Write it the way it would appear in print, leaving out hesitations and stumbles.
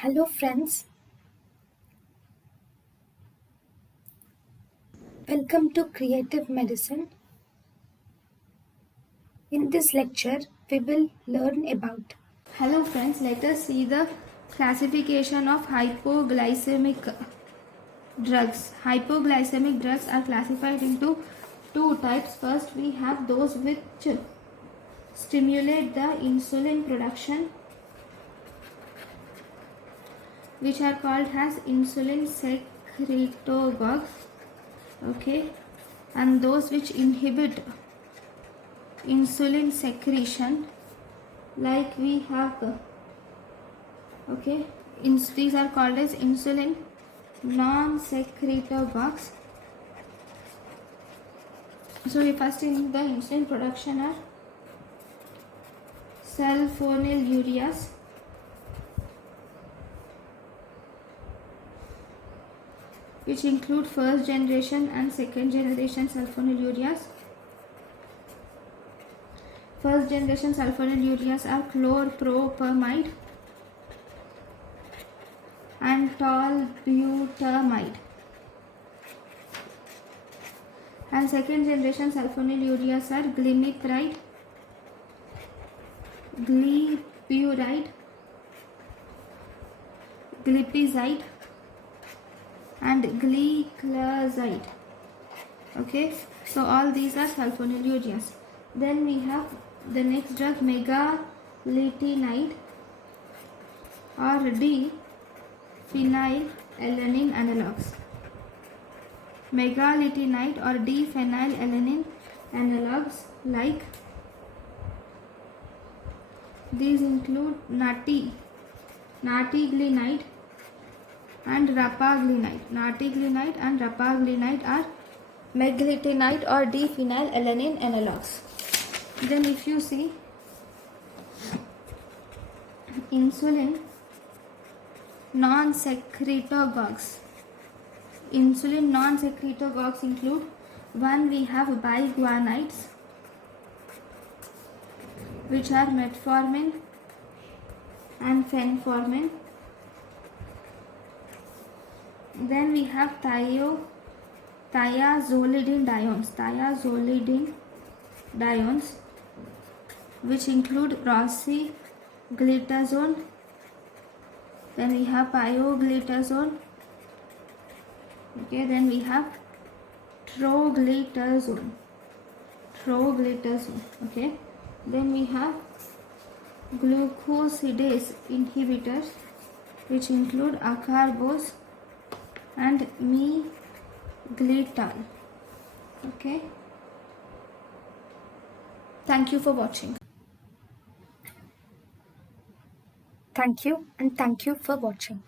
Hello friends, welcome to Creative Medicine. In this lecture, we will learn about. Hello friends, let us see the classification of hypoglycemic drugs. Hypoglycemic drugs are classified into two types. First, we have those which stimulate the insulin production, which are called as insulin secretagogues. Okay, and those which inhibit insulin secretion, like we have these are called as insulin non-secretagogues. So we first in the insulin production are sulfonylureas, which include first generation and second generation sulfonylureas. First generation sulfonylureas are chlorpropamide and tolbutamide, and second generation sulfonylureas are glimepiride, glipuride, glipizide and gliclazide. Okay, so all these are sulfonylureas. Then we have the next drug, megalytinide or D-phenylalanine analogs. Megalytinide or D-phenylalanine analogs, like these include natiglinide and rapaglinide. Natiglinide and rapaglinide are megalytinide or D-phenylalanine analogs. Then if you see insulin non-secretagogues, include one, we have biguanides, which are metformin and fenformin. Then we have thiazolidine diones, which include rosiglitazone. Then we have pioglitazone. Okay, then we have troglitazone. Okay, then we have glucosidase inhibitors, which include acarbose and meglitol. Okay, thank you for watching. Thank you and thank you for watching.